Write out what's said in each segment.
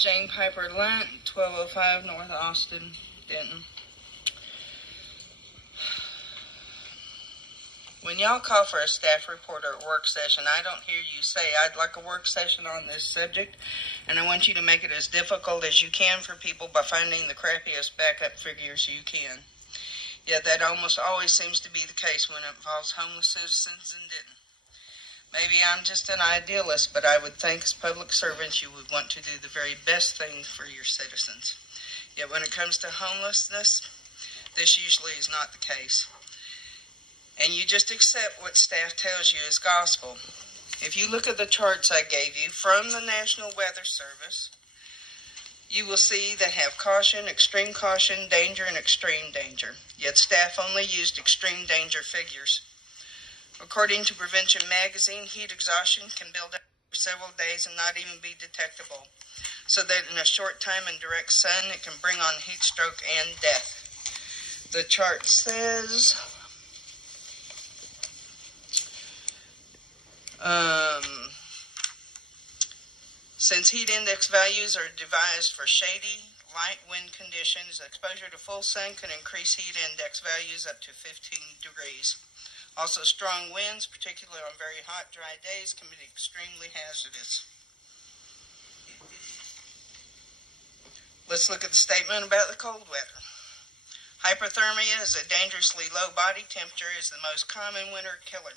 Jane Piper-Lunt, 1205 North Austin, Denton. When y'all call for a staff report or a work session, I don't hear you say, I'd like a work session on this subject, and I want you to make it as difficult as you can for people by finding the crappiest backup figures you can. Yet that almost always seems to be the case when it involves homeless citizens in Denton. Maybe I'm just an idealist, but I would think as public servants you would want to do the very best thing for your citizens. Yet when it comes to homelessness, this usually is not the case. And you just accept what staff tells you as gospel. If you look at the charts I gave you from the National Weather Service, you will see they have caution, extreme caution, danger, and extreme danger. Yet staff only used extreme danger figures. According to Prevention Magazine, heat exhaustion can build up for several days and not even be detectable, so that in a short time in direct sun, it can bring on heat stroke and death. The chart says, since heat index values are devised for shady, light wind conditions, exposure to full sun can increase heat index values up to 15 degrees. Also, strong winds, particularly on very hot, dry days, can be extremely hazardous. Let's look at the statement about the cold weather. Hypothermia is a dangerously low body temperature is the most common winter killer.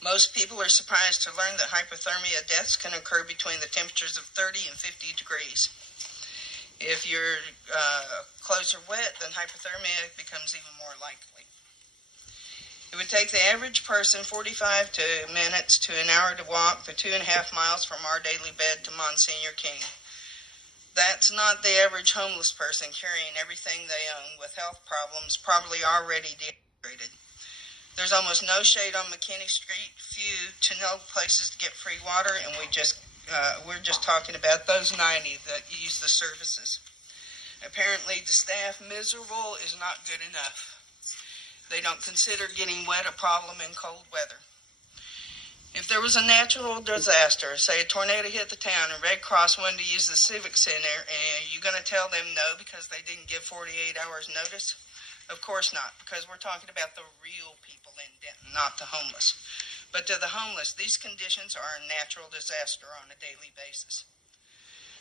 Most people are surprised to learn that hypothermia deaths can occur between the temperatures of 30 and 50 degrees. If your clothes are wet, then hypothermia becomes even more likely. It would take the average person 45 minutes to an hour to walk the 2.5 miles from our daily bed to Monsignor King. That's not the average homeless person carrying everything they own with health problems probably already dehydrated. There's almost no shade on McKinney Street, few to no places to get free water, and we're just talking about those 90 that use the services. Apparently, the staff miserable is not good enough. They don't consider getting wet a problem in cold weather. If there was a natural disaster, say a tornado hit the town and Red Cross wanted to use the Civic Center, are you going to tell them no because they didn't give 48 hours notice? Of course not, because we're talking about the real people in Denton, not the homeless. But to the homeless, these conditions are a natural disaster on a daily basis.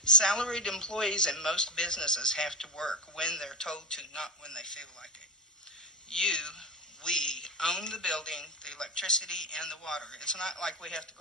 Salaried employees in most businesses have to work when they're told to, not when they feel like it. We own the building, the electricity, and the water. It's not like we have to go